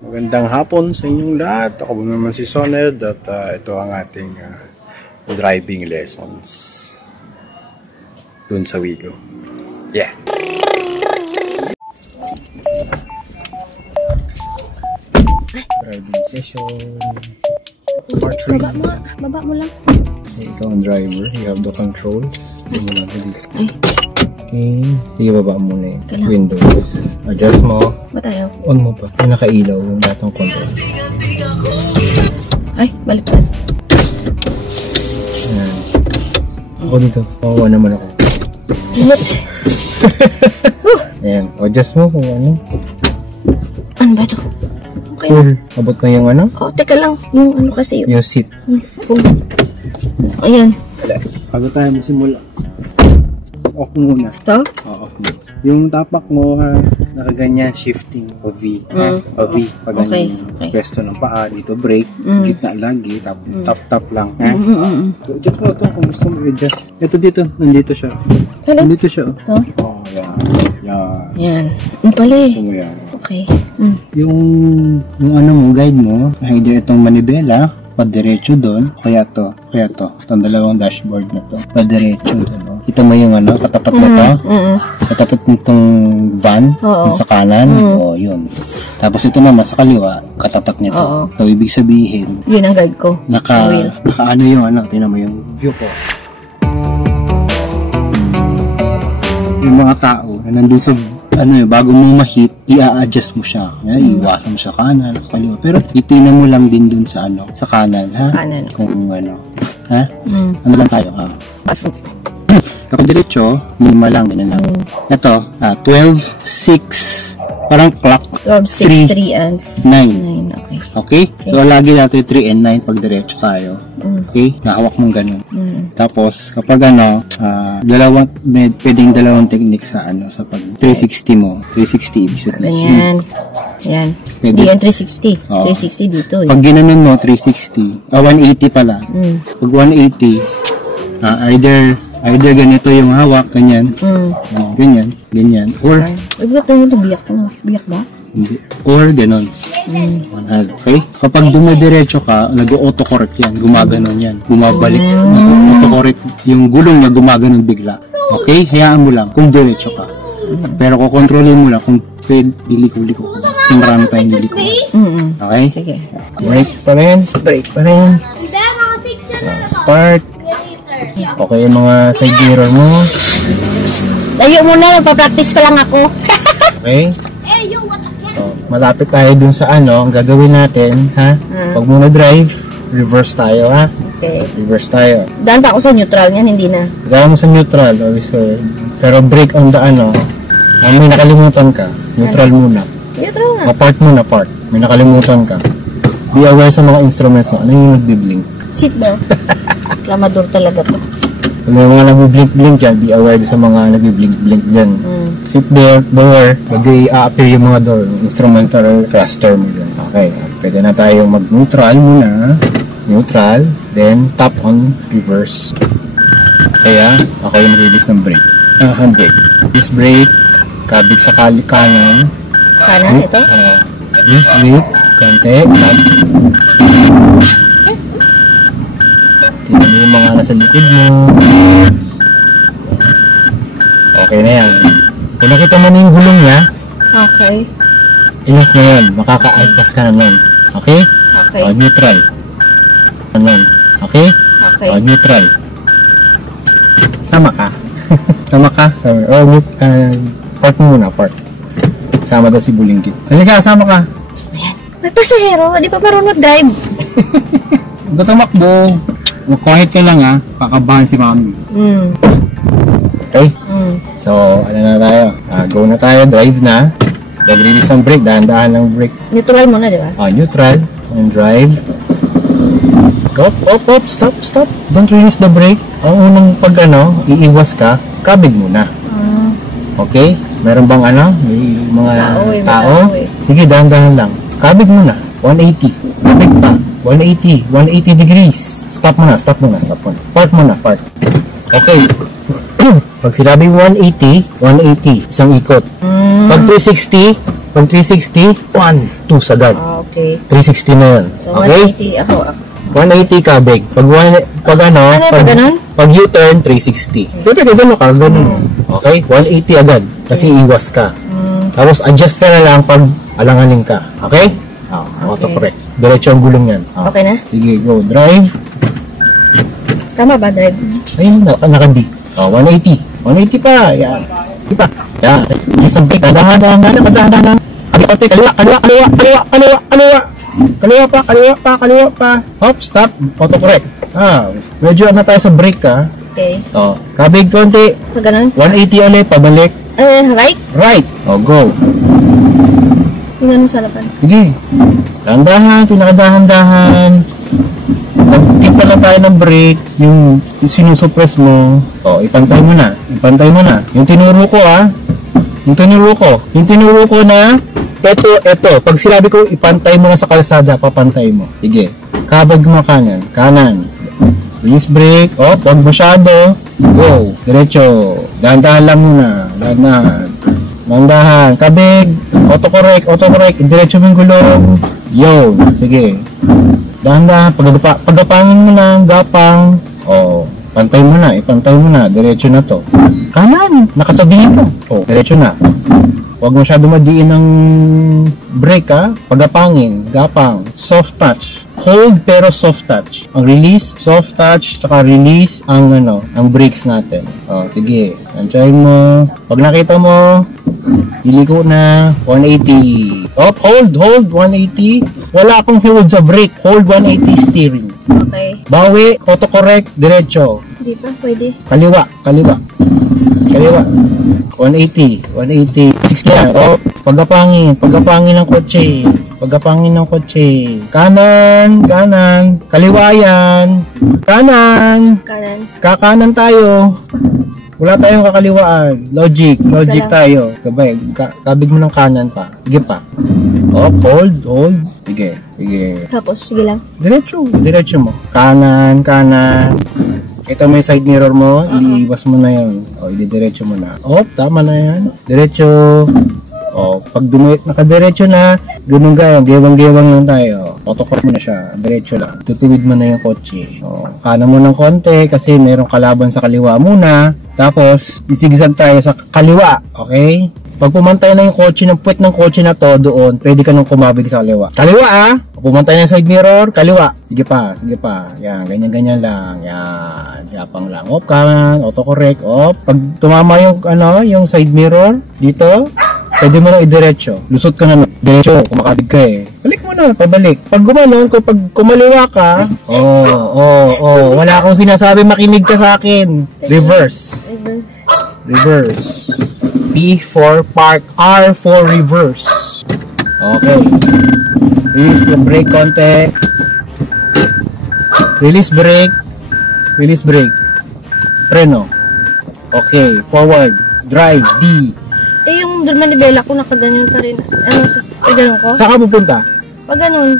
Magandang hapon sa inyong lahat. Ako po naman si Soned at ito ang ating driving lessons dun sa Wigo. Yeah! Driving session part 3. Baba mo lang. Ikaw ang driver, you have the controls. Hindi mo lang dito. Okay, sige, baba mo na yung windows. Adjust mo. Ba tayo? On mo pa. Yung nakailaw yung lahat ng control. Ay, baliktad. Ayan. Ako dito. Kawawa naman ako. What? Ayan. Adjust mo kung ano. Ano ba ito? Okay. Full. Abot na yung ano? Oh, teka lang. Yung ano kasi Yung seat. Full. Ayan. Bago tayo magsimula. Off muna. Ito? Off mo. Yung tapak mo, nakaganyan, shifting o V. O V. Pag Okay. pwesto ng paa, dito brake, gitna lagi, tap lang. Adjust mo ito kung gusto mo i-adjust. Ito dito, nandito siya. Hello? Nandito siya. Ito? Oh, yan. Yan. Yan. Yung pala eh. Gusto mo yan. Okay. Yung ano mo, guide mo, either itong manibela, padiretso doon, kaya to, itong dalawang dashboard na to, padiretso doon. Oh. Kita mo yung ano, katapat na to, katapat nitong van, yung sa kanan, o yun. Tapos ito naman sa kaliwa, katapat nito. So, ibig sabihin, Yun ang guide ko. naka ano yung ano, tingnan mo yung view ko. Yung mga tao na nandun sa ano bago mo ma-hit, i-adjust mo siya. Yan, iwasan mo siya kanan, sa kaliwa. Pero ipinan mo lang din dun sa ano, sa kanan, ha? Kanan. Kung ano. Ha? Ano lang tayo, ha? Pasok. Kapag diretso, lima lang, ganun lang. Ito, 12, 6, parang clock. 12, 6, 3, and 9. 9. Okay. Okay? So, lagi natin 3 and 9 pag diretso tayo. Okay? Nahawak mong ganun. Tapos, kapag ano, pwedeng dalawang technique sa ano, sa pag 360 mo. 360 ibig sabihin. Ganyan. Yan. Hindi yan 360. Oo. 360 dito eh. Pag ginanon mo, 360. 180 pala. Pag 180, either ganito yung hawak, ganyan. Ganyan. Or, Ay, ba't tayo nabiyak na? Biyak ba? hindi. Or, ganon. Okay? Kapag dumidiretso ka, nag-autocorrect yan. Gumaganon yan. Bumabalik. Autocorrect yung gulong na gumaganon bigla. Okay? Hayaan mo lang kung diretso ka. Pero kukontrolin mo lang kung liliko-liko ka. Kasi marami tayong liliko. Okay? Sige. Brake pa rin. Start. Okay yung mga side mirror mo. Tayo muna, nagpa-practice pa lang ako. Okay? Malapit tayo dun sa ano, ang gagawin natin, ha? Pag muna drive, reverse tayo, ha? Okay. Reverse tayo. Daan pa ako sa neutral niyan, hindi na. Gawin mo sa neutral, obviously. Pero brake on the ano, may nakalimutan ka. Neutral muna. Neutral na. Part muna, part. May nakalimutan ka. Be aware sa mga instruments mo. Ano yung nagbiblink? Seatbelt. Klamador talaga to. Kung may mga nagbiblink-blink dyan, be aware sa mga nagbiblink-blink dyan. Seatbelt, door, pwede i-appear yung mga door, instrumental cluster mo dyan. Okay, pwede na tayo mag-neutral muna. Neutral, then tap on reverse. Kaya, ako yung mag-release ng brake. Handbrake. This brake, kabig sa kanan. Kanan, ito? This brake, konti, tingnan mo yung mga nasa likod mo. Okay na yan. Kung nakita mo na yung gulong niya, Okay. enough na yan. Makaka-bypass ka naman. Okay? Okay. Neutral. Naman. Okay? Okay. Neutral. Tama ka. Tama ka? Sabi, park muna, park. Sama daw si Bulinggit. Halika, sama ka. Ayan. May pasahero, di pa marunong drive. Ba't tumakbo? Quiet ka lang, ha? Kakabahan si Mami. Okay? So, ano na tayo? Go na tayo, drive na. Mag-release ng brake, dahan-dahan ng brake. Neutral muna, di ba? Neutral. And drive. Op, stop. Don't release the brake. Ang unang pag iiwas ka, kabig muna. Okay? Meron bang may mga tao? Sige, dahan-dahan lang. Kabig muna. 180. Kabig pa. 180 degrees. Stop muna. Park muna. Okay. Pag sinabing 180, isang ikot. Pag 360, 1, 2 sagad. Okay. 360 na yun. So, Okay? 180 ako. 180 ka, big. Pag ganun? Pag U-turn, 360. Pwede ka gano'n ka, gano'n. Okay? 180 agad. Kasi iwas ka. Tapos adjust ka na lang pag alanganin ka. Okay? Autocorrect. Diretso ang gulong yan. Okay na? Sige, go. Drive. Tama ba, drive? Ayun, naka-D. 180. 180 pa. Yan. Di pa. Yan. Isang brake. Kadahan-dahan. Kaliwa. Kaliwa pa. Hop, stop. Autocorrect. Medyo ano tayo sa brake ka. Okay. Kabig konti. Pag ganun? 180 ulit, pabalik. Right? Right. Go. Tingnan mo sa harapan. Sige. Dahan-dahan, pinakadahan-dahan. Nag-tip lang tayo ng brake, yung sinusuppress mo. Ipantay mo na. Yung tinuro ko Yung tinuro ko na, eto. Pag sinabi ko, ipantay mo na sa kalsada, papantay mo. Sige. Kabag mo kanan. Release brake. Wag masyado. Go. Diretso. Dahan-dahan lang muna. Dahan-dahan. Kabig. Autocorrect. Diretso mo yung gulong. Yo. Sige. Dahan-dahan. Pagapangin mo lang. Gapang. Ipantay mo na. Diretso na to. Kanan. Nakatabingin ka. Diretso na. Huwag masyado madiin ng brake Pagapangin. Gapang. Soft touch. Hold pero soft touch. Ang release, soft touch, tsaka release ang brakes natin. Sige. Antsayin mo. Pag nakita mo, iliko na 180. Hold 180. Wala akong hold sa brake. Hold 180 steering. Okay. Bawi, autocorrect, diretso. Hindi pa, pwede. Kaliwa. 180. 60 na. Pagapangin ng kotse. Kanan. Kaliwa yan. Kanan. Kakanan tayo. Wala tayong kakaliwaan. Logic tayo. Kabig mo ng kanan pa. Sige pa. Hold. Sige. Tapos, sige lang. Diretso mo. Kanan. Ito may side mirror mo, iiwas mo na yun. Ididiretso mo na. Tama na yan. Diretso. Pag nakadiretso na, ganun gayang, gewang-gewang lang tayo. Autocorrect mo na siya. Diretso lang. Tutuwid mo na yung kotse. Kanan mo ng konti kasi mayroong kalaban sa kaliwa muna. Tapos, isigzag tayo sa kaliwa. Okay? Pag pumantay na yung kotse, ng puwet ng kotse na to doon, pwede ka nang kumabig sa kaliwa. Kaliwa pumantay na yung side mirror, kaliwa. Sige pa. Yan, ganyan lang. Yan, yapang lang. Kanan, autocorrect. Pag tumama yung side mirror, dito, pwede mo na idiretso. Lusot ka na diretso, kumakabig ka Balik mo na, pabalik. Pag gumanon, pag kumaliwa ka, wala akong sinasabi, makinig ka sa akin. Reverse. P for park, R for reverse. Okay. Release the brake konti. Release brake. Preno. Okay, forward. Drive, D. Yung manibela ko nakaganyan pa rin. Ganun ko? Saan ka pupunta? Pag ganun.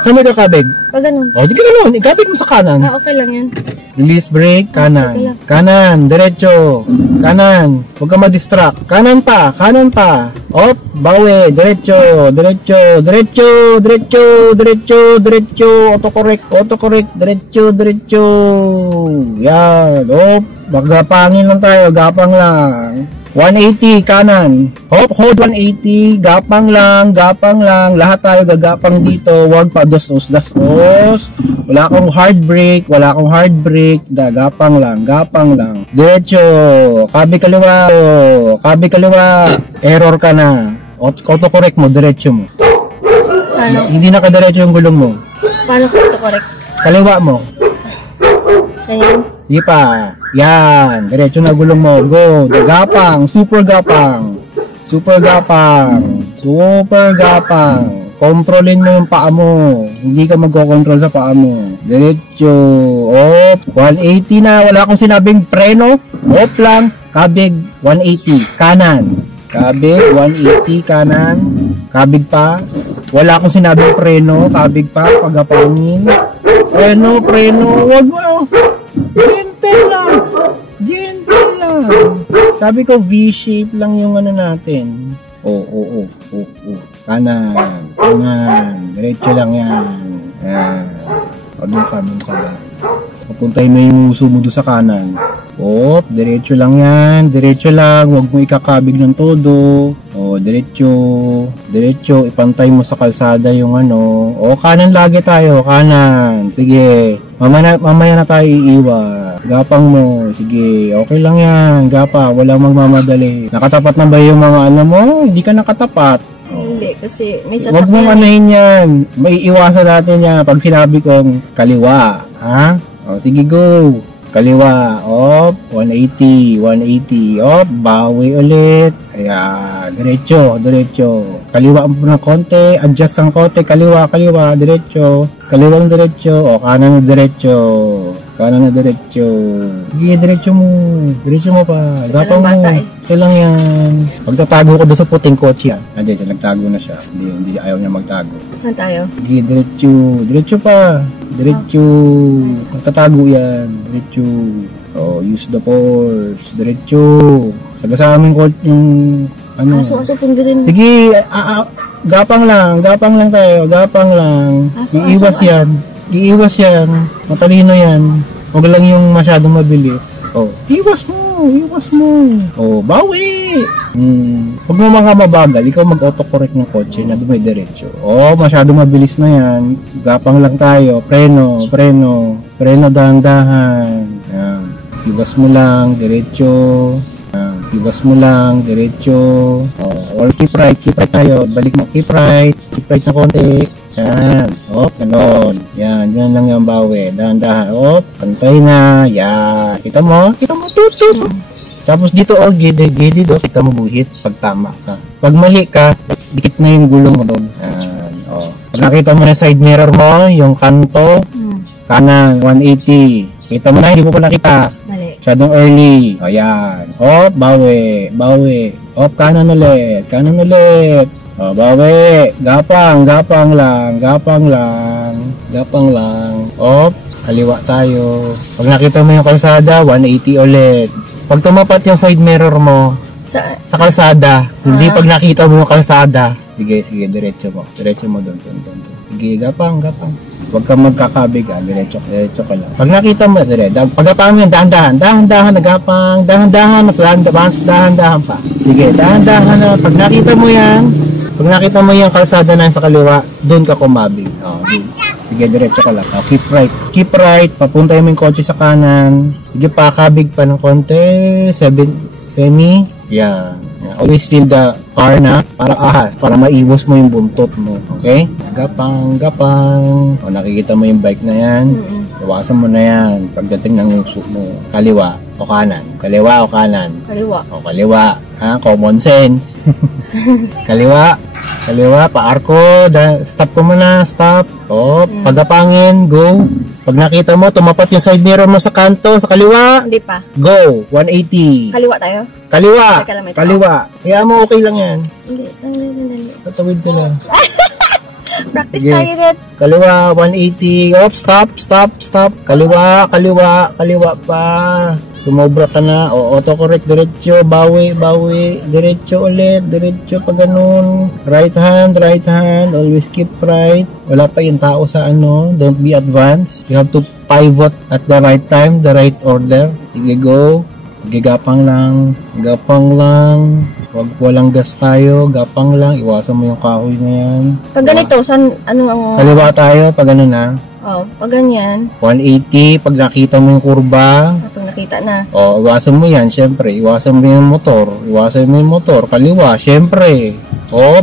Saan may kakabig? Pag ganun. Di ka ganun. Ikabig mo sa kanan. Okay lang yan. Release brake, kanan. Kanan, diretso. Kanan. Huwag ka ma-distract. Kanan pa. Bawi. Diretso. Autocorrect. Diretso. Yan. Magapangin lang tayo. Gapang lang. 180 kanan. Hold 180. Gapang lang. Lahat tayo gagapang dito. Huwag pa dos. Wala akong hard brake. Gapang lang. Diretso. Kabi kaliwa. Error ka na. Autocorrect mo. Diretso mo. Paano? Hindi nakadiretso yung gulong mo. Paano autocorrect? Kaliwa mo. Ganyan. Sige pa. Yan. Diretso na gulong mo. Go. Gapang. Super gapang. Kontrolin mo yung paa mo. Hindi ka magkocontrol sa paa mo. Diretso. 180 na. Wala akong sinabing preno. Lang. Kabig. 180. Kanan. Kabig. 180. Kanan. Kabig pa. Wala akong sinabing preno. Kabig pa. Pagapangin. Preno. Wag mo. Gentle lang. Sabi ko V-shape lang yung natin. Kanan. Diretso lang yan. Yan. O, doon ka lang. Papuntay mo yung uso mo doon sa kanan. O, diretso lang yan. Diretso lang. Huwag mo ikakabig ng todo. O, diretso. Diretso. Ipantay mo sa kalsada yung ano. O, kanan lagi tayo. Kanan. Sige. Mamaya na tayo iiwa. Gapang mo. Sige. Okay lang yan. Gapa. Walang magmamadali. Nakatapat na ba yung mga ano mo? Hindi ka nakatapat. Hindi, kasi may Huwag mong sasakyan. anahin yan. May iwasan natin yan pag sinabi kong kaliwa. Ha? O, sige, go. Kaliwa. Op. 180. 180. Op. Bawi ulit. Ayan. Diretso. Diretso. Kaliwa mo ng konti. Adjust ng konti. Kaliwa. Kaliwa. Diretso. Kaliwang diretso. O, kanan na diretso. Kanan na diretso. Sige, diretso mo. Diretso mo pa. Gapang mo. bata eh. Ito lang yan. Pagtatago ko doon sa puting kotse yan. Dito, nagtago na siya. Hindi ayaw niya magtago. Saan tayo? Sige, diretso. Diretso pa. Diretso. Magtatago yan. Diretso. Oh, use the force. Diretso. Saga sa aming court yung ano. Aso pinggirin mo. Sige, gapang lang tayo. Gapang lang. Iiwas yan. Iiwas yan. Matalino yan. Huwag lang yung masyadong mabilis. Oh, iwas mo. Oh, bawi. Huwag mo mga mabagal. Ikaw mag-autocorrect ng kotse na dumay diretso. Oh, masyadong mabilis na yan. Gapang lang tayo. Preno, dahan-dahan. Yan. Iwas mo lang, diretso. Iwas mo lang, diretso. Oh, or keep right tayo. Balik mo, keep right na konti. Yan. Oh, ganon. Yan lang yung bawi. Dahan-dahan. Oh, pantay na. Yan. Kita mo? Tutut. Tapos dito, oh, gilid, oh. Kita mo buhit pag tama ka. Pag mali ka, dikit na yung gulong mo doon. Yan. Oh. Pag nakita mo na side mirror mo, yung kanto, kanan, 180. Kita mo na, hindi mo pa nakita. Mali. Masyadong early. Ayan. Hop, bawi. Hop, kanan ulit. O, bawi. Gapang lang. Hop, kaliwa tayo. Pag nakita mo yung kalsada, 180 ulit. Pag tumapat yung side mirror mo sa kalsada, hindi pag nakita mo yung kalsada. Sige, diretso mo doon. Sige, gapang. Huwag kang magkakabig, diretso ka lang. Pag nakita mo, pagkapang mo yun, dahan-dahan, nagapang, dahan-dahan pa. Sige, dahan-dahan na. Pag nakita mo yung kalsada na sa kaliwa, doon ka kumabig. Sige, diretso ka lang. Keep right, papuntay mo yung kotse sa kanan. Sige, pakabig pa ng konti, semi, yan. Always feel the car na para ahas, para maiwas mo yung buntot mo. Okay? Gapang. O, nakikita mo yung bike na yan. Iwasan mo na yan. Pagdating ng uso mo, kaliwa o kanan. Kaliwa. O, kaliwa. Ha? Common sense. Kaliwa, paarko. Stop ko muna. Stop. O, pagapangin. Go. Pag nakita mo, tumapat yung side mirror mo sa kanto, sa kaliwa. Hindi pa. Go. 180. Kaliwa tayo? Kaliwa. Teka lang, may Kaliwa. Kaya mo okay lang yan. Hindi. Tatawid ka lang. Practice Sige. tayo net. Kaliwa, 180. Op, stop. Kaliwa pa. Sumobra ka na. O, autocorrect, diretso, bawi. Diretso ulit, pa ganun. Right hand. Always keep right. Wala pa yung tao sa ano. Don't be advanced. You have to pivot at the right time, the right order. Sige, go. Gapang lang. Huwag walang gas tayo. Gapang lang. Iwasan mo yung kahoy na yan. Pag ganito, ano ang... Kaliwa tayo. Pag ano na. Pag ganyan. 180. Pag nakita mo yung kurba. Pag nakita na. Iwasan mo yan. Syempre. Iwasan mo yung motor. Kaliwa. Syempre.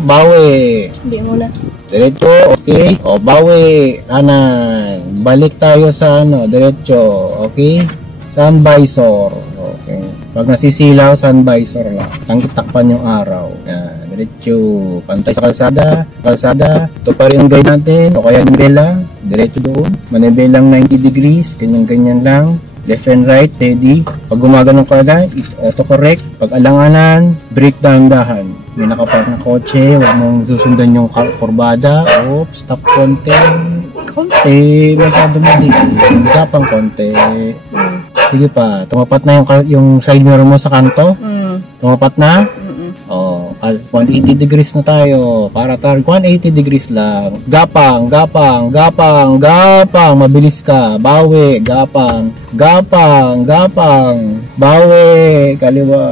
Bawi. Hindi muna. Diretso. Okay. Bawi. Kanan. Balik tayo sa diretso. Okay. Sun visor. Okay. Pag nasisilaw, sun visor lang. Takpan yung araw. Yan. Diretso. Pantay sa kalsada. Ito pa rin ang guide natin. O kaya nibela. Diretso doon. Manibelang 90 degrees. Ganyan lang. Left and right. Steady. Pag gumagano ka na, autocorrect. Pag alanganan, brake dahan-dahan. May nakapark na kotse. Huwag mong susundan yung kurbada. Stop konti. Masyado mali. Gapang konti. Sige pa, tumapat na yung side mirror mo sa kanto? Tumapat na? 180 degrees na tayo. Para 180 degrees lang. Gapang. Mabilis ka. Bawi. Gapang. Bawi. Kaliwa.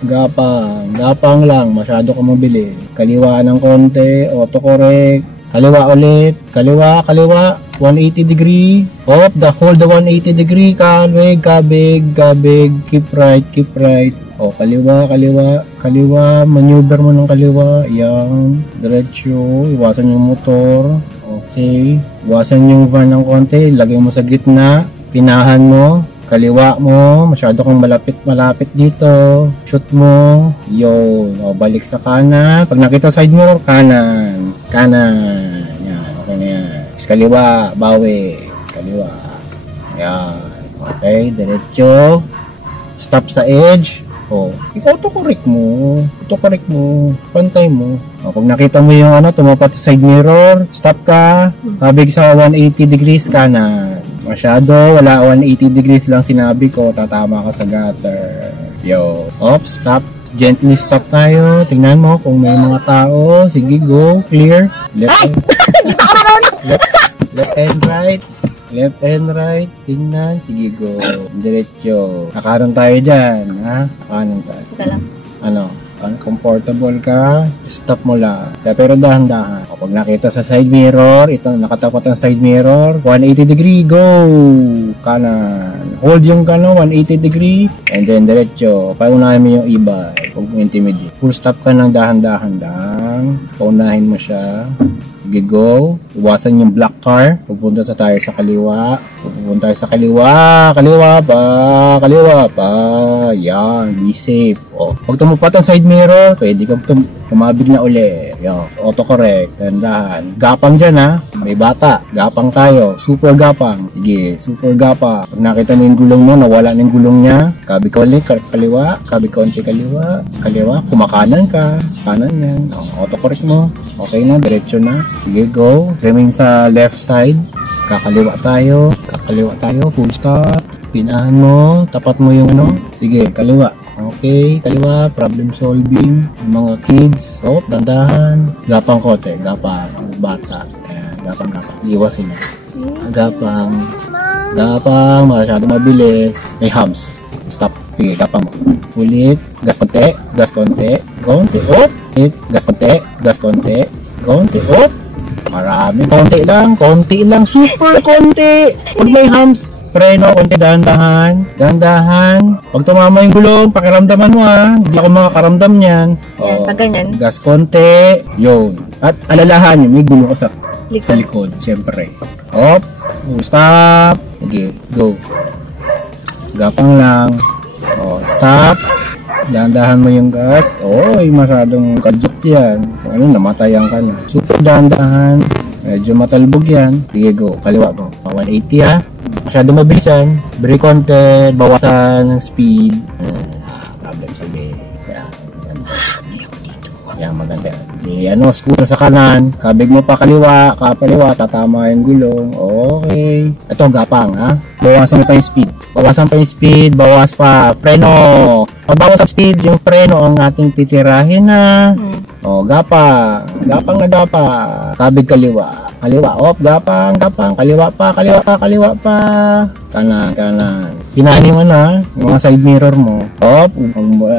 Gapang lang. Masyado ka mabilis. Kaliwa ng konti. Autocorrect. Kaliwa ulit. Kaliwa. 180 degree. Hold the 180 degree. Kabig. Keep right. Kaliwa. Maneuver mo ng kaliwa. Yan. Diretso. Iwasan yung motor. Okay. Iwasan yung van ng konti. Lagay mo sa gitna. Pinahan mo. Kaliwa mo. Masyado kang malapit dito. Shoot mo. Yun. Balik sa kanan. Pag nakita side mirror, kanan. Yan. Okay na yan. Kaliwa. Bawi. Kaliwa. Yan. Okay. Diretso. Stop sa edge. Autocorrect mo. Pantay mo. Pag nakita mo yung tumapat sa side mirror, stop ka. Kabig sa 180 degrees kanan. Masyado, wala 180 degrees lang sinabi ko, tatama ka sa gutter. Stop. Gently stop tayo. Tingnan mo kung may mga tao. Sige, go. Clear. Left and right. Tingnan. Sige, go. Diretso. Nakaroon tayo dyan. Ha? Nakaroon tayo. Comfortable ka, stop mo lang. Pero dahan-dahan. Pag nakita sa side mirror, ito nakatapat ang side mirror, 180 degree, go! Kanan. Hold yung 180 degree, and then diretso. Paunahin mo yung e-bike. Huwag mo intimidate. Full stop ka ng dahan-dahan lang. Paunahin mo siya. Sige, go. Iwasan yung black car. Pupunta tayo sa kaliwa. Kaliwa pa. Yan. Be safe. Pag tumupat ang side mirror, pwede kang tumabig na uli. Yan. Autocorrect. Dandahan. Gapang dyan, ha. May bata. Gapang tayo. Super gapang. Sige. Super gapang. Pag nakita mo yung gulong mo, nawala na yung gulong niya. Kabi ka ulit. Kaliwa. Kabi konti kaliwa. Kumakanan ka. Kanan yan. Autocorrect mo. Okay na. Diretso na. Sige, go. Remain sa left side. Kakaliwa tayo. Full stop. Pinahan mo. Tapat mo yung Sige, kaliwa. Okay, kaliwa. Problem solving. Yung mga kids. Dandahan. Gapang kote. Gapang. Bata. Gapang. Iwas sila. Gapang. Masyado mabilis. May hubs. Stop. Sige, gapang mo. Ulit. Gas konti. Konti. Gas konti. Konti. Marami. Konti lang. Super konti. Pag may humps, preno, konti, dahan-dahan. Pag tumama yung gulong, pakiramdaman mo, ha. Hindi ako makakaramdam niyan. Pag ganyan. Gas konti. Yun. At alalahan yung may gulong ko sa likod. Siyempre. Stop. Okay, go. Gapang lang. Stop. Dahan-dahan mo yung gas. Masyadong kadyot yan. Namatayan ka na. Super dahan-dahan. Medyo matalbog yan. Sige, go. Kaliwa mo. 180, ha. Masyadong mabilisan. Brake konti. Bawasan ng speed. Problem sabi. Yan, maganda. Scooter sa kanan. Kabig mo pa kaliwa. Tatama yung gulong. Okay. Ito, gapang, ha. Bawasan pa yung speed. Bawas pa. Preno. Pagbawas sa speed, yung preno ang ating titirahin na. Gapang. Kabig kaliwa. Gapang. Kaliwa pa. Kanan. Pinahin mo na yung mga side mirror mo.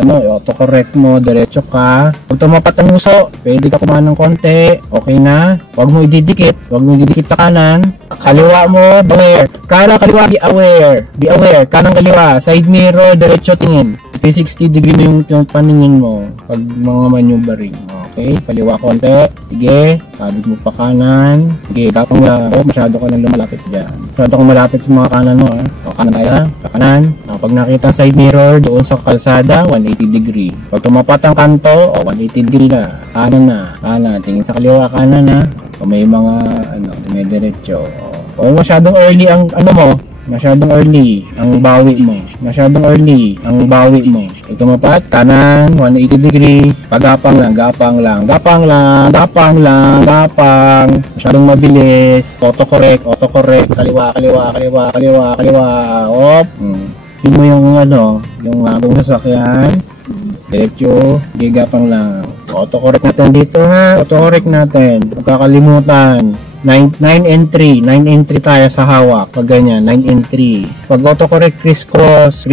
Autocorrect mo, diretso ka. Pag tumapat ang uso, pwede ka kumain ng konti. Okay na. Huwag mo ididikit sa kanan. Kaliwa mo, beware. Kaliwa, be aware. Kanang kaliwa, side mirror, diretso tingin. 360 degree mo yung paningin mo pag mga maneuvering. Okay, kaliwa konti. Sige, kabig mo pa kanan. Sige, gapang na. Masyado ka nang lumalapit dyan. Masyado kang malapit sa mga kanan mo. Kanan tayo, ha? Kanan. Pag nakita side mirror doon sa kalsada, 180 degree. Pag tumapat ang kanto, 180 degree na. Kanan. Tingin sa kaliwa, kanan, ha? May mga, dumidiretso. Masyadong early ang, masyadong early ang bawi mo. Pag tumapat, kanan, 180 degree. Pagapang lang. Masyadong mabilis. Autocorrect. Kaliwa. Feel mo yung yung buong sasakyan. Diretso, gigapang lang. Autocorrect natin dito ha. Autocorrect natin. Huwag kakalimutan. 9 and 3. 9 and 3 tayo sa hawak. Pag ganyan, 9 and 3. Pag autocorrect, crisscross.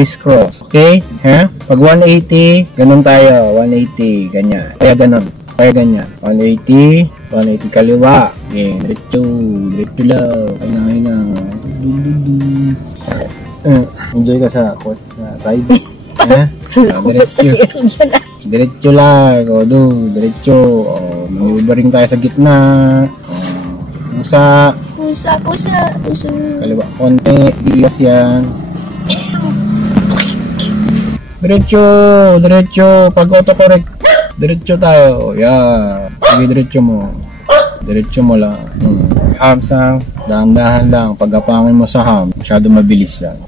Okay? Ha? Pag 180, ganun tayo. 180. Ganyan. Kaya ganun. Kaya ganyan. 180. 180 kaliwa. Okay. Diretso. Diretso lang. Ay na. Enjoy ka sa ride. Ha? Diretso lang. O, diretso. O, manubering tayo sa gitna. Pusa. Kaliwa konti. Dilas yan. Diretso. Pag autocorrect, diretso tayo. Yan. Sige, diretso mo lang. Hams lang. Dahan-dahan lang. Pagkapangin mo sa ham, masyado mabilis yan.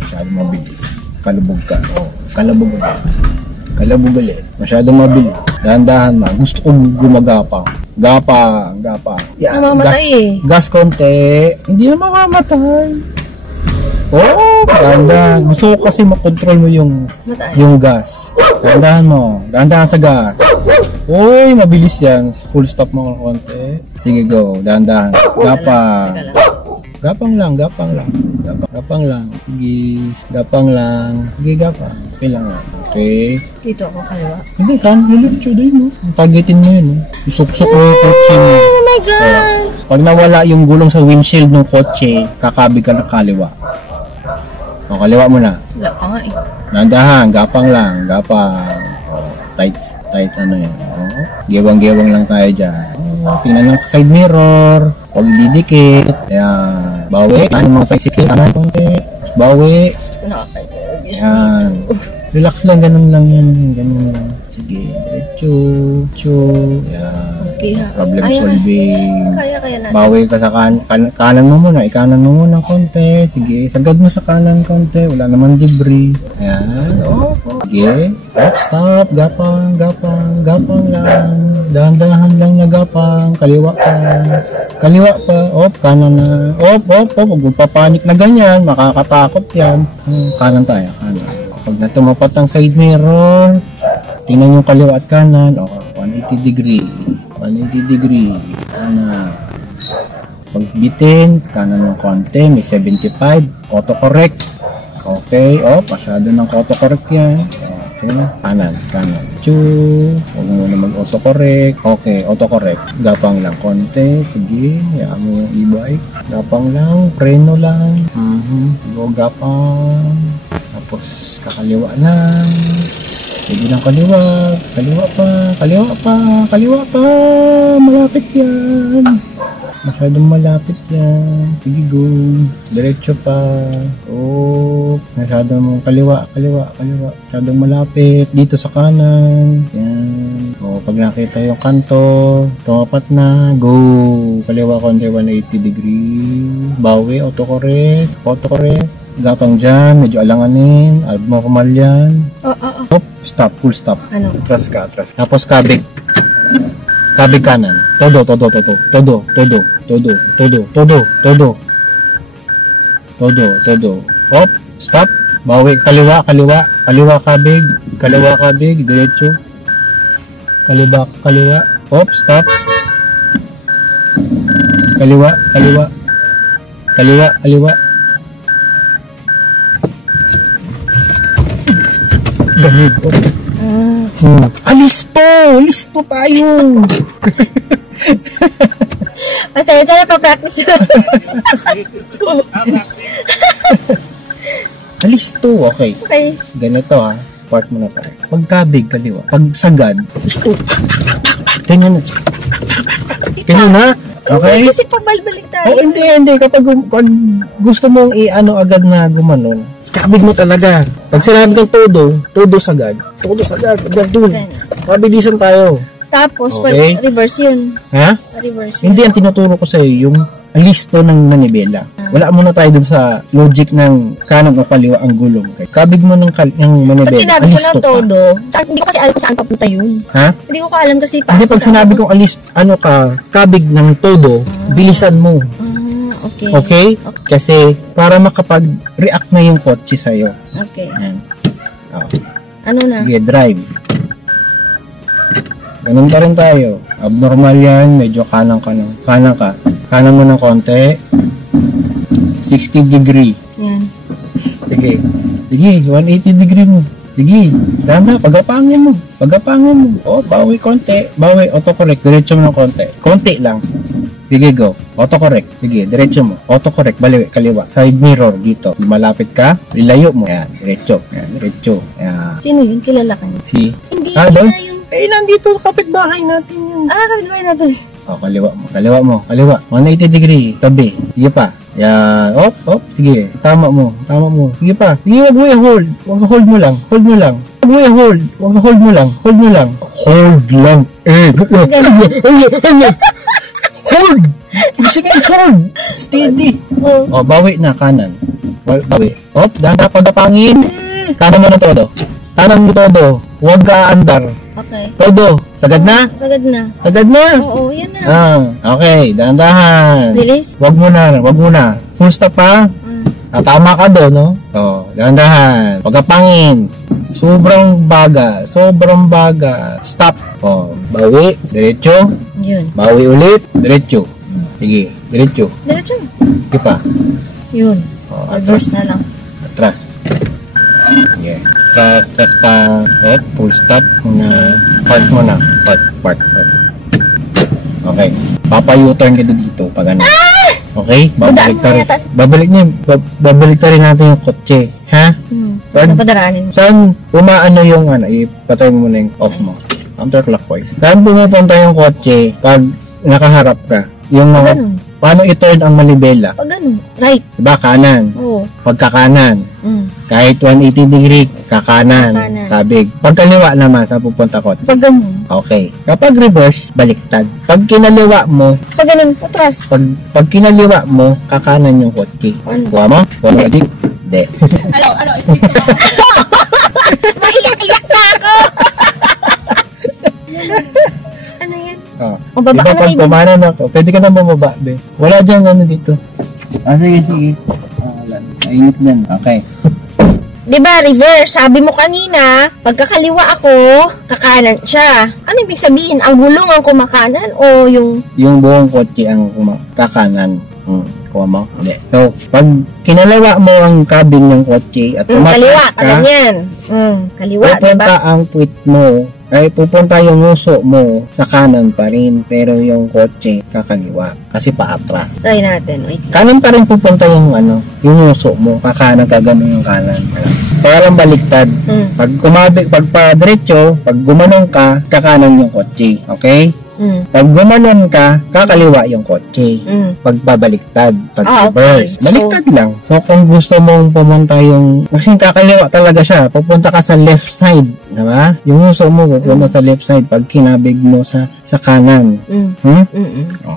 Masyado mabilis. Kalubog ka. Kalubog ulit. Masyado mabilis. Dahan-dahan lang. Gusto ko gumagapang. Gapang. Yan. Gas konti. Hindi na mamamatay. Oo, dahan-dahan. Gusto ko kasi makontrol mo yung gas. Dahan-dahan sa gas. Uy, mabilis yan. Full stop mo konti. Sige, go. Dahan-dahan. Gapang lang. Sige, gapang lang. Okay lang. Okay. Dito ako kaliwa. Hindi, diretso din mo. Tagetin mo yun. Isuk-suk mo yung kotse mo. Oh my God! Pag nawala yung gulong sa windshield ng kotse, kakabig ka na kaliwa. O, kaliwa mo na. Wala pa nga eh. Nandahan, gapang lang. Tight ano yan. Gewang-gewang lang tayo dyan. Tingnan ng side mirror. Huwag didikit. Ayan. Bawi. Ano mga tricycle? Konti. Bawi. Ayan. Relax lang. Ganun lang yan. Sige. Diretso. Ayan. Okay ha. Problem solving. Kaya na. Bawi ka sa kanan mo muna. Ikanan mo muna konti. Sige. Sagad mo sa kanan konti. Wala naman debris. Ayan. Sige. Stop. Gapang lang. Dahan-dahan lang na gapang. Kaliwa pa. Kanan na. Huwag papanik na ganyan. Makakatakot yan. Kanan tayo. Pag natumapat ang side mirror, tingnan yung kaliwa at kanan. 180 degree. Kanan. Pag bitin, kanan ng konti. May 75. Autocorrect. Okay. Masyado ng autocorrect yan. Okay. Kanan. Huwag mo na mag-autocorrect. Okay. Autocorrect. Gapang lang konti. Sige. Hayaan mo yung e-bike. Gapang lang. Preno lang. Gapang. Tapos kakaliwa lang. Sige lang kaliwa pa. Malapit yan. Masyadong malapit yan. Sige, go. Diretso pa. Masyadong kaliwa. Masyadong malapit. Dito sa kanan. Yan. Pag nakita yung kanto, tumapat na. Go. Kaliwa konti, 180 degree. Bawi, autocorrect. Gapang dyan, medyo alanganin. Alb mo kumal yan. Stop, full stop. Ano? Trust ka. Tapos kabig. Kabig kanan. Todo. Stop. Bawi, kaliwa kabig. Diretso. Kaliwa. Stop. Kaliwa. Ganun. Listo tayo. Masaya dyan na pa-practice. Listo, okay. Ganito ha, part mo na tayo. Pagkabig, kaliwa. Pag sagad, listo. Tingnan na. Okay? Kasi pabalik tayo. Hindi. Kapag gusto mong i-ano agad na gumanon, kabig mo talaga. Pag sinabi kang todo sagad. Doon. Mabilisan tayo. Tapos, okay. Reverse yun. Ha? Reverse yun. Hindi, ang tinuturo ko sa'yo, yung listo ng manibela. Wala muna tayo dun sa logic ng kanan o kaliwa ang gulong. Kabig mo ng manibela, sinabi ko listo ng todo, hindi ko kasi alam kung saan papunta yun. Ha? Hindi ko alam kasi Hindi, pag sinabi kong kabig ng todo, bilisan mo. Okay? Kasi para makapag-react na yung kotse sa'yo. Okay. Ayan. Ano na? Sige, drive. Ganun pa rin tayo. Abnormal yan. Medyo kanan ka. Kanan mo ng konti. 60 degree. Yan. Sige. Sige, 180 degree mo. Sige. Danda, pagapangin mo. Oh, bawi konti. Bawi, autocorrect. Diretso mo ng konti. Konti lang. Sige, go. Autocorrect. Sige, diretso mo. Autocorrect. Baliwi, kaliwa. Side mirror dito. Malapit ka. Ilayo mo. Yan, diretso. Yan, diretso. Yan. Sino yun? Kilala ka niya? Si? Hindi, doon? na yung... Nandito. Kapitbahay natin yun. Kapitbahay natin. Oh, kaliwa mo. 180 degree. Tabi. Sige pa. Yan. Op. Sige. Tama mo. Sige pa. Sige, wag mo i-hold. Hold mo lang. Wag mo i-hold. Hold mo lang. Hold lang. Hold! Sige, hold! Steady. Oh, bawi na, kanan. Bawi. Op, dahan pagkapangin. Kanan mo na todo. Huwag ka andar. Okay. Todo. Sagad na? Sagad na. Oo, yan na. Okay. Dahan-dahan. Release? Wag mo na. Full stop pa. Tama ka doon, no? Oh, dahan-dahan. Pagkapangin. Sobrang baga. Stop. Oh, bawi. Diretso. Yun. Bawi ulit. Diretso. Sige, diretso. Sige pa. Yun. Oh, Reverse na lang. Atras. Yeah. Atras pa. Full stop. Park mo na. Park. Okay. Papa-U-turn ka dito pag ano. Okay? Babalik rin natin yung kotse. Ha? Napadaraanin mo. Saan umaano yung ipatay mo muna yung off mo. Counterclockwise. Saan pumupunta yung kotse pag nakaharap ka? Yung Ganun. paano i-turn ang manibela? Pag ganun. Right. Diba? Kanan. Oo. Pagkakanan. Kahit 180 degree, kakanan. Kabig. Pagkaliwa naman, saan pupunta kotse? Pag ganun. Okay. Kapag reverse, baliktad. Pag kinaliwa mo, Pag ganun, atras. pag kinaliwa mo, kakanan yung kotse. Kuha mo? Hindi. Ano? Maiyak-iyak na ako! Ano yan? Mababa Diba ka na pag kayo. kumanan ako, pwede ka na bumaba, be. Wala dyan dito. Sige. Wala. Ayunit din. Okay. Diba, reverse. Sabi mo kanina, pagkakaliwa ako, kakanan siya. Ano ibig sabihin? Ang gulong ang kumakanan o yung... Yung buong kotse ang kakanan. Kuha mo? Hindi. So, pag kinaliwa mo ang cabin ng kotse at kaliwa, umatras ka, ganyan. Kaliwa, pupunta diba? ang puwit mo, ay pupunta yung uso mo sa kanan pa rin, pero yung kotse kakaliwa kasi paatras. Try natin. Wait. Kanan pa rin pupunta yung yung uso mo, kakanan ka ganun yung kanan. Parang baliktad. Pag pa-diretso, pag gumanong ka, kakanan yung kotse. Okay? Pag gumanon ka, kakaliwa yung kotse. Pag babaliktad, pag reverse. Okay. Baliktad lang. So, kung gusto mong pumunta kasi kakaliwa talaga siya, pupunta ka sa left side. Diba? Yung uso mo, pupunta sa left side pag kinabig mo sa kanan.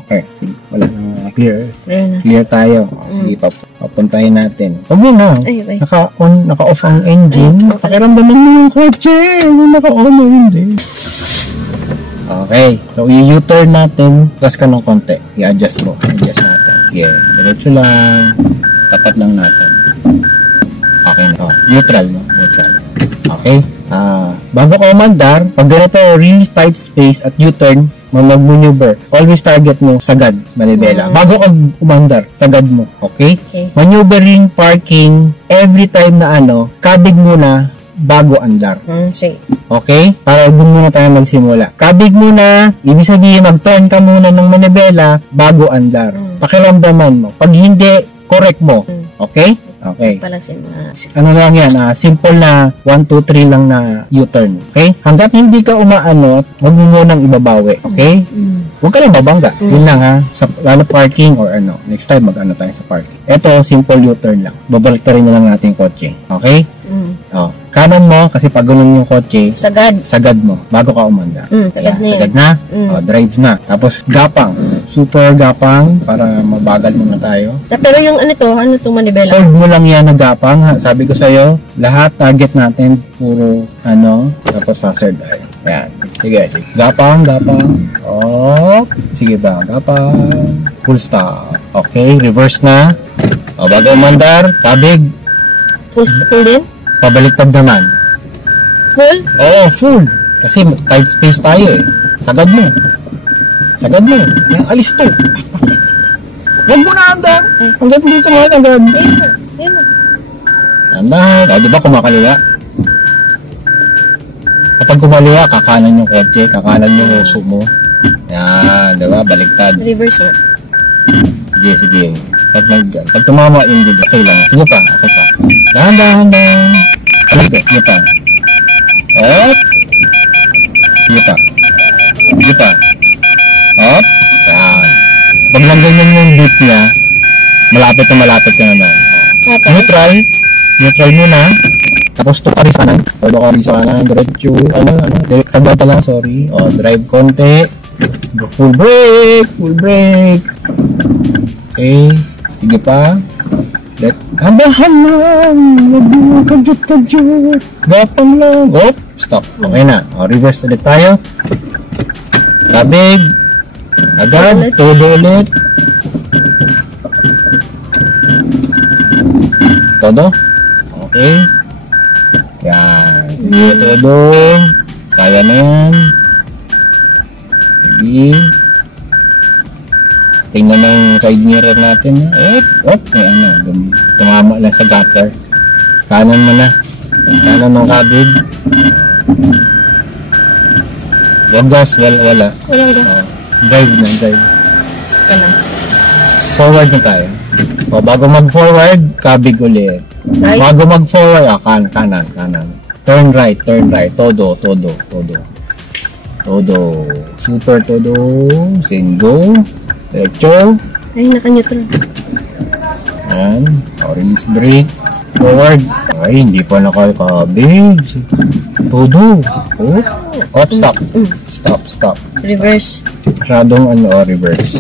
Okay. Sige, wala na. Clear. Clear tayo. Sige, papuntahin natin. Huwag mo na. Ay. Naka-off ang engine. Pakiramdaman mo yung kotse. Naka-on o hindi. Okay. So, i-U-turn natin. Plus ka ng konti. I-adjust mo. Adjust natin. Yeah. Diretso lang. Tapat lang natin. Okay na. Neutral, no? Neutral. Okay. Bago ka umandar, pag ganito, really tight space at U-turn, mag-maneuver. Always target mo, sagad, manibela. Bago ka umandar, sagad mo. Okay? Maneuvering, parking, every time na kabig muna, bago andar. Sige. Okay? Para dun muna tayo magsimula. Kabig muna, ibig sabihin mag-turn ka muna ng manibela bago andar. Pakiramdaman mo. Pag hindi, correct mo. Okay? Okay. Pala Ano lang yan, simple na 1, 2, 3 lang na U-turn. Okay? Hanggat hindi ka umaano, huwag mo munang ibabawi. Okay? Huwag ka lang babangga. Yun lang ha. Lalo parking or next time mag-ano tayo sa parking. Ito, simple U-turn lang. Babalik rin na lang natin yung kotse. Okay? Kanan mo, kasi pag ganun yung kotse, sagad mo, bago ka umanda. Sagad na. Drive na. Tapos, gapang. Super gapang, para mabagal muna tayo. Pero yung ano to manibela? Hold mo lang yan na gapang. Sabi ko sa'yo, lahat target natin, puro, tapos hazard tayo. Yan. Sige. Gapang. Sige ba? Gapang. Full stop. Okay, reverse na. Bago umandar, tabig. Full din? Pabaliktad naman. Full? Oo, full. Kasi tight space tayo eh. Sagad mo. Sagad mo. Yung alis to. Huwag mo na handa. Hanggat hindi sumasagad. Ayun na. Handa. O, di ba kumakaliwa? Kapag kumaliwa, kakanan yung kotse, kakanan yung uso mo. Yan, di ba? Baliktad. Reverse na. Sige, sige. Pag tumama yung dito, okay lang. Sige pa, okay pa. Dahan. Sige pa. Up. Sige pa. Sige pa. Up. Yan. Pag nandun yung beat niya, malapit na naman. Tapos? Neutral muna. Tapos to karis kanan. Todo karis kanan. Diretso. Kagata lang, sorry. O, drive konti. Full brake. Okay. Sige pa. Handahan lang. Huwag mo kadyot. Gapang lang. Op. Stop. Okay na. O, reverse ulit tayo. Kabig. Agad. Todo ulit. Todo. Okay. Yan. Sige, todo. Kaya na yan. Sige. Tingnan ng side mirror natin. May tumama lang sa gutter. Kanan mo na. Kanan ng kabig. Yung gas, wala. Walang gas. Drive. Kanan. Forward na tayo. Bago mag-forward, kabig ulit. Right. Bago mag-forward, kanan. Turn right. Todo. Super todo. Single. Diretso. Ay, naka-neutral. Ayan. Release brake. Forward. Ay, hindi pa nakakabig. Todo. Op, stop. Stop. Reverse. Masyadong reverse.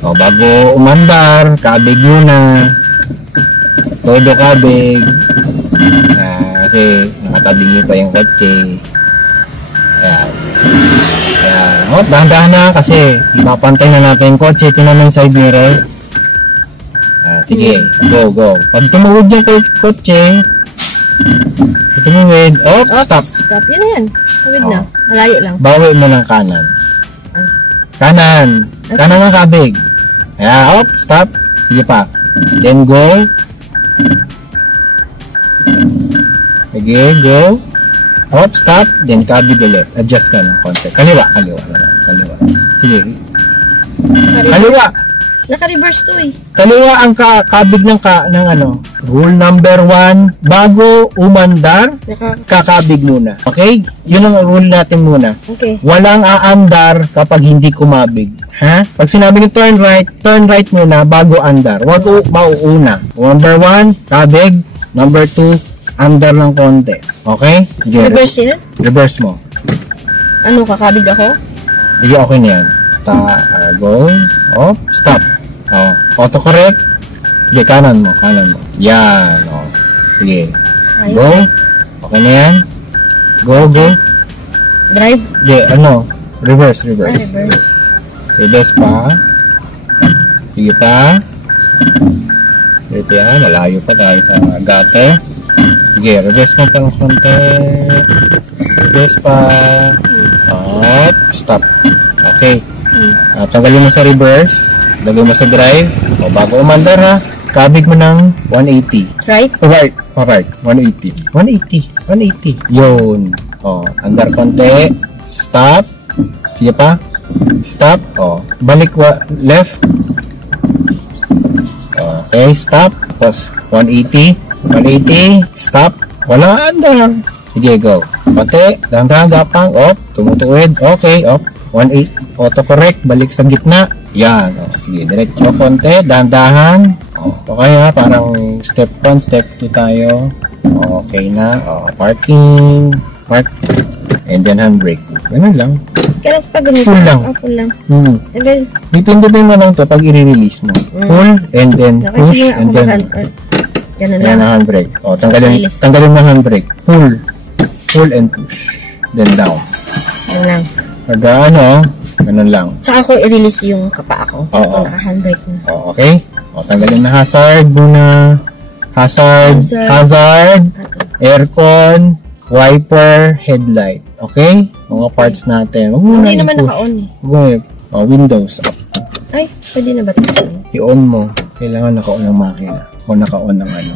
Bago umandar, kabig muna. Todo kabig. Kasi nakatabi niyo pa yung kotse. Ayan. Dahan-dahan na kasi ipapantay na natin yung kotse. Tingnan mo yung side mirror. Sige, go. Pag tumuhod yung kotse, tumawid. Stop. Stop. Yun na yan. Tawid na. Malayo lang. Bawi mo ng kanan. Kanan ng kabig. Stop. Sige pa. Then go. Sige, go. Stop. Then kabig ulit. Adjust ka ng konti. Kaliwa. Sige. Kaliwa. Naka-reverse to eh. Kaliwa ang kabig ng Rule number 1, bago umandar, kakabig muna. Okay? Yun ang rule natin muna. Okay. Walang aandar kapag hindi kumabig. Ha? Pag sinabi ni turn right muna bago andar. Huwag mauuna. Number 1, kabig. Number 2, andar ng konti. Okay? Sige. Reverse yun? Reverse mo. Ano, kakabig ako? Sige, okay na yan. Go. Stop. Autocorrect. Sige, kanan mo. Yan. Sige. Go. Okay na yan. Go. Drive? Sige, reverse. Reverse. Reverse pa. Sige pa. Ito yan. Malayo pa tayo sa gutter. Sige, reverse mo pa ng konti. Reverse pa. Stop. Okay. Tanggalin mo sa reverse. Lagay mo sa drive. Bago umandar ha. Kabig mo ng 180. Right? Right. 180. Yun. Andar konti. Stop. Sige pa. Stop. Balik left. Okay, stop. Tapos 180. Stop. Wala andar. Sige, go. Konti. Dahan-dahan gapang. Tumutuwid. Okay, 180. Autocorrect. Balik sa gitna. Yan. Sige, diretso konti. Dahan-dahan. Okay ha. Parang step 1, step 2 tayo. Okay na. Parking. Park. And then handbrake. Ganun lang. Kaya pag ganito. Full lang. Full lang. And then, Dipindutin mo lang to pag i-release mo. Full and then push and then ganun yan lang. ang handbrake. Tanggalin mo handbrake. Pull and push. Then down. Ganun lang. Pag ganun lang. Saka ko i-release yung kapa ko. Ito naka-handbrake na. Okay. Tanggalin na hazard muna. Hazard. Ito. Aircon, wiper, headlight. Okay? Mga parts natin. Huwag mo na Hindi naman i-push. naka-on eh. Windows. Up. Ay, pwede na ba ito? I-on mo. Kailangan naka-on ang makina. O naka-on ang ano.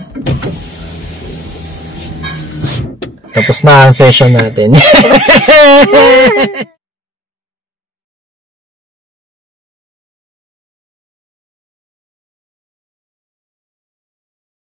Tapos na ang session natin.